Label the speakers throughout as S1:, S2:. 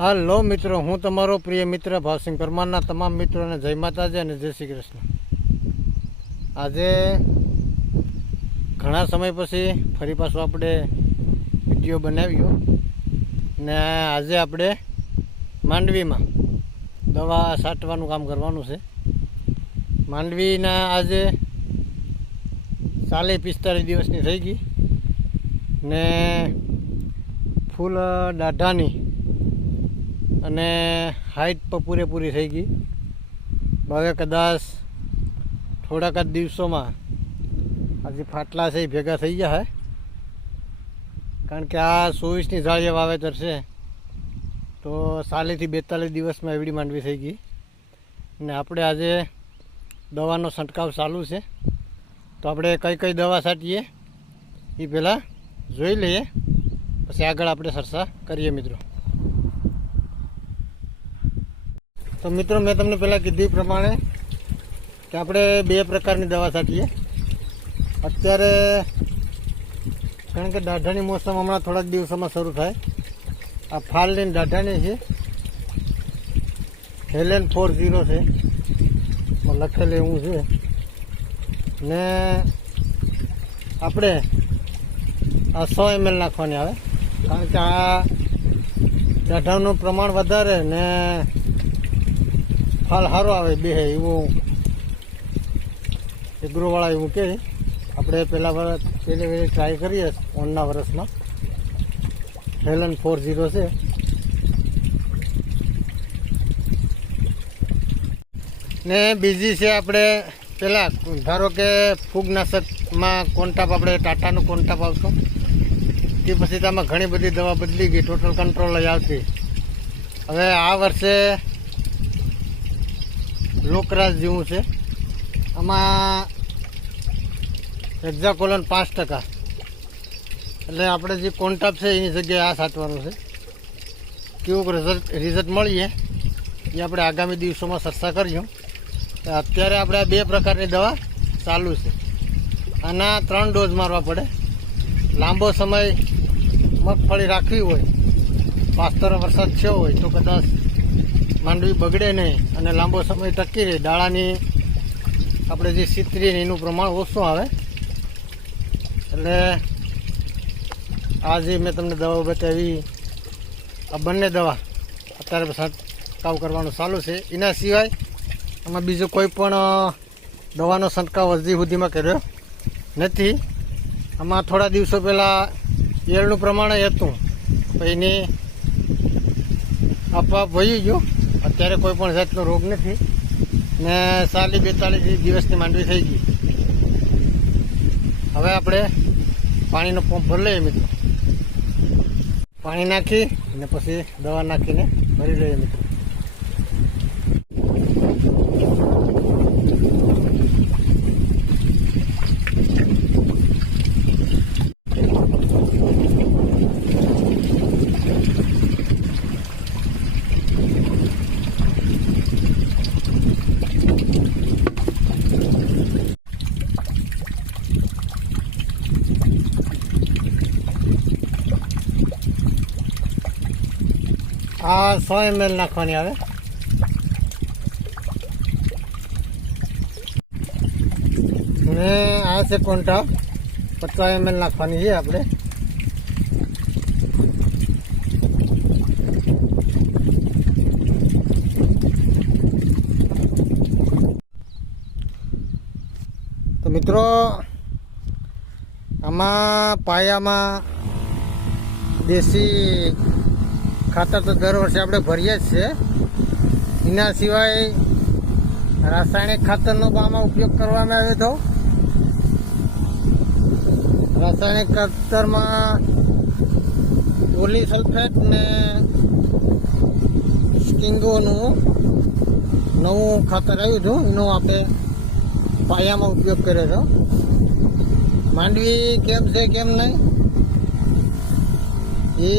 S1: હાલો મિત્રો, હું તમારો પ્રિય મિત્ર ભાવસિંહ પરમારના તમામ મિત્રોને જય માતાજી અને જય શ્રી કૃષ્ણ. આજે ઘણા સમય પછી ફરી પાછું આપણે વીડિયો બનાવ્યો ને આજે આપણે માંડવીમાં દવા છાંટવાનું કામ કરવાનું છે. માંડવીના આજે ચાલીસ પિસ્તાલીસ દિવસની થઈ ગઈ ને ફૂલ દાઢાની અને હાઇટ પણ પૂરેપૂરી થઈ ગઈ. હવે કદાચ થોડાક જ દિવસોમાં આજે ફાટલા છે એ ભેગા થઈ ગયા હે. કારણ કે આ ચોવીસની જાળીએ વાવેતર છે, તો ચાલીસથી બેતાલીસ દિવસમાં એવડી માંડવી થઈ ગઈ. ને આપણે આજે દવાનો છંટકાવ ચાલુ છે. તો આપણે કઈ કઈ દવા છાંટીએ એ પહેલાં જોઈ લઈએ. પછી આગળ આપણે ચર્ચા કરીએ મિત્રો. તો મિત્રો, મેં તમને પહેલાં કીધું પ્રમાણે કે આપણે બે પ્રકારની દવા છાંટીએ. અત્યારે કારણ કે દાઢાની મોસમ હમણાં થોડાક દિવસોમાં શરૂ થાય. આ ફાલની દાઢાની છે. હેલેન ફોર ઝીરો છે. લખેલું એવું છે. ને આપણે આ સો એમએલ નાખવાની આવે. કારણ કે આ દાઢાનું પ્રમાણ વધારે ને ફાલ સારો આવે બે એવું એગ્રોવાળા એવું કહે. આપણે પહેલાં વરસ પહેલી વહેલી ટ્રાય કરીએ ઓનના વરસમાં. હેલન ફોર ઝીરો છે. ને બીજી છે આપણે પહેલાં ધારો કે ફૂગનાશકમાં કોન્ટાપ આપણે ટાટાનું કોન્ટાપ આવતો તે પછી તેમાં ઘણી બધી દવા બદલી ગઈ ટોટલ કંટ્રોલ જ આવતી હવે આ વર્ષે લોકરાજ જેવું છે. આમાં એક્ઝાકોલન પાંચ ટકા. એટલે આપણે જે કોન્ટાપ છે એની જગ્યાએ આ સાચવાનું છે. કેવું રિઝલ્ટ રિઝલ્ટ મળીએ. એ આપણે આગામી દિવસોમાં ચર્ચા કરીશું. અત્યારે આપણે આ બે પ્રકારની દવા ચાલુ છે. આના ત્રણ ડોઝ મારવા પડે. લાંબો સમય મગફળી રાખવી હોય પાસ્તરો વરસાદ થયો હોય તો કદાચ માંડવી બગડે નહીં અને લાંબો સમય ટકી રહે. દાળાની આપણે જે સિત્રી એનું પ્રમાણ ઓછું આવે. એટલે આ જે મેં તમને દવાઓ બતાવી આ બંને દવા અત્યારે છંટકાવ કરવાનું ચાલુ છે. એના સિવાય આમાં બીજો કોઈ પણ દવાનો છંટકાવ હજી સુધીમાં કર્યો નથી. આમાં થોડા દિવસો પહેલાં ઈયળનું પ્રમાણ હતું. તો એની આપવા વહી ગયું. અત્યારે કોઈ પણ જાતનો રોગ નથી. ને સાલી બેતાલીસ દિવસની માંડવી થઈ ગઈ. હવે આપણે પાણીનો પંપ ભરી લઈએ મિત્રો. પાણી નાખી અને પછી દવા નાખીને ભરી લઈએ મિત્રો. આ સો એમએલ નાખવાની આવે ને આ છે કોન્ટા પચાસ એમએલ નાખવાની છે આપણે. તો મિત્રો, આમાં પાયામાં દેશી ખાતર તો દર વર્ષે આપણે ભરીએ જ છે એના સિવાય રાસાયણિક ખાતરનો પણ આમાં ઉપયોગ કરવામાં આવ્યો હતો. રાસાયણિક ખાતરમાં ઓલી સલ્ફેટ ને સ્કિંગોનું નવું ખાતર આવ્યું હતું. એનો આપણે પાયામાં ઉપયોગ કર્યો હતો. માંડવી કેમ છે, કેમ નહીં? એ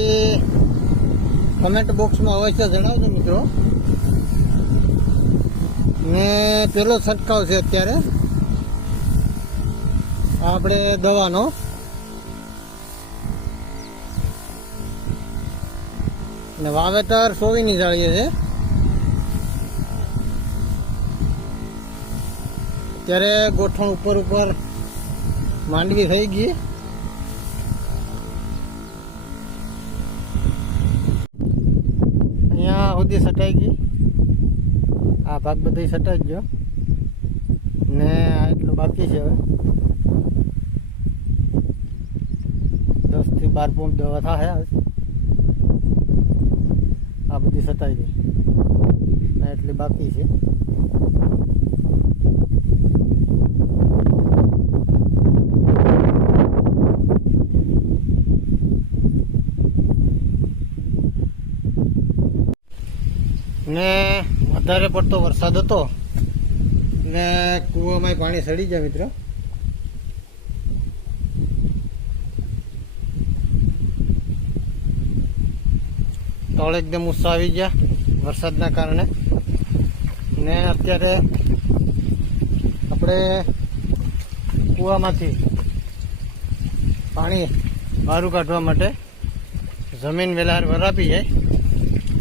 S1: કમેન્ટ બોક્સમાં અવશ્ય જણાવજો મિત્રો. ને પેલો છંટકાવ છે અત્યારે. આપણે દવાનો. ને વાવેતર સોવીની જાળીએ છે. અત્યારે ગોઠણ ઉપર ઉપર માંડવી થઈ ગઈ. અહીંયા સુધી સટાઈ ગઈ. આ ભાગ બધી સટાઈ ગયો. ને આ એટલું બાકી છે હવે. દસથી બાર પંપ દવા થાય આ બધી સટાઈ ગઈ. આ એટલી બાકી છે ને વધારે પડતો વરસાદ હતો ને કૂવામાં પાણી સડી જાય મિત્રો. તળ એકદમ ઉત્સાહ આવી ગયા વરસાદના કારણે. ને અત્યારે આપણે કૂવામાંથી પાણી બહારું કાઢવા માટે જમીન વેલાર વરાપી જાય.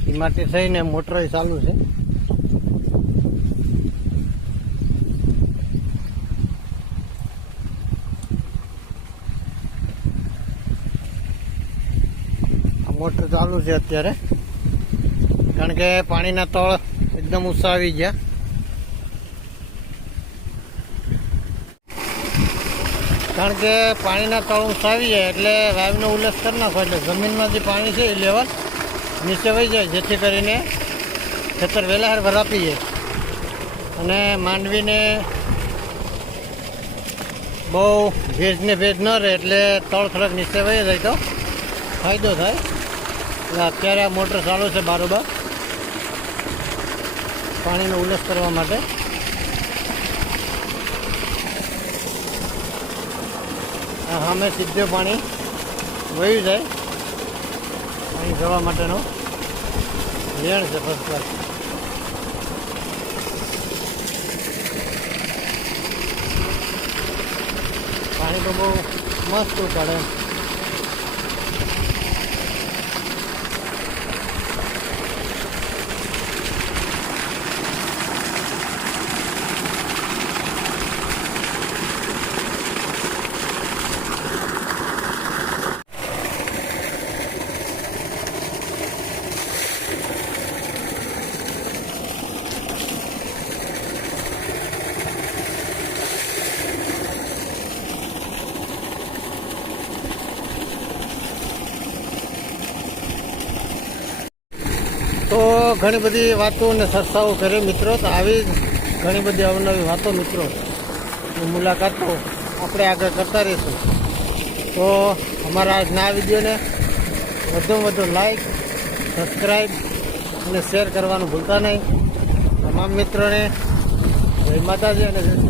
S1: એ માટે થઈને મોટર ચાલુ છે. મોટર ચાલુ છે અત્યારે. કારણ કે પાણીના તળ એકદમ ઉત્સાહ આવી ગયા. કારણ કે પાણીના તળ આવી જાય એટલે વાયુનો ઉલ્લેખ કરી નાખો એટલે જમીનમાં જે પાણી છે એ લેવલ. નીચે વહી જાય, જેથી કરીને ખેતર વહેલા વરાપી જાય. અને માંડવીને બહુ ભેજને ભેજ ન રહે, એટલે તળ થોડાક નીચે વહી જાય તો ફાયદો થાય. એટલે અત્યારે આ મોટર ચાલુ છે બારોબાર, પાણીનો ઉલ્લેખ કરવા માટે. સામે સીધું પાણી વહ્યું જાય. અહીં જવા માટેનો લેણ છે ફર્સ્ટ ક્લાસ પાણી તો બહુ મસ્ત ઉપાડે એમ. તો ઘણી બધી વાતો અને ચર્ચાઓ કરી મિત્રો. તો આવી ઘણી બધી અવનવી વાતો મિત્રો. મુલાકાતો આપણે આગળ કરતા રહીશું. તો અમારા આજના વિડીયોને વધુમાં વધુ લાઈક સબસ્ક્રાઈબ અને શેર કરવાનું ભૂલતા નહીં. તમામ મિત્રોને જય માતાજી અને જય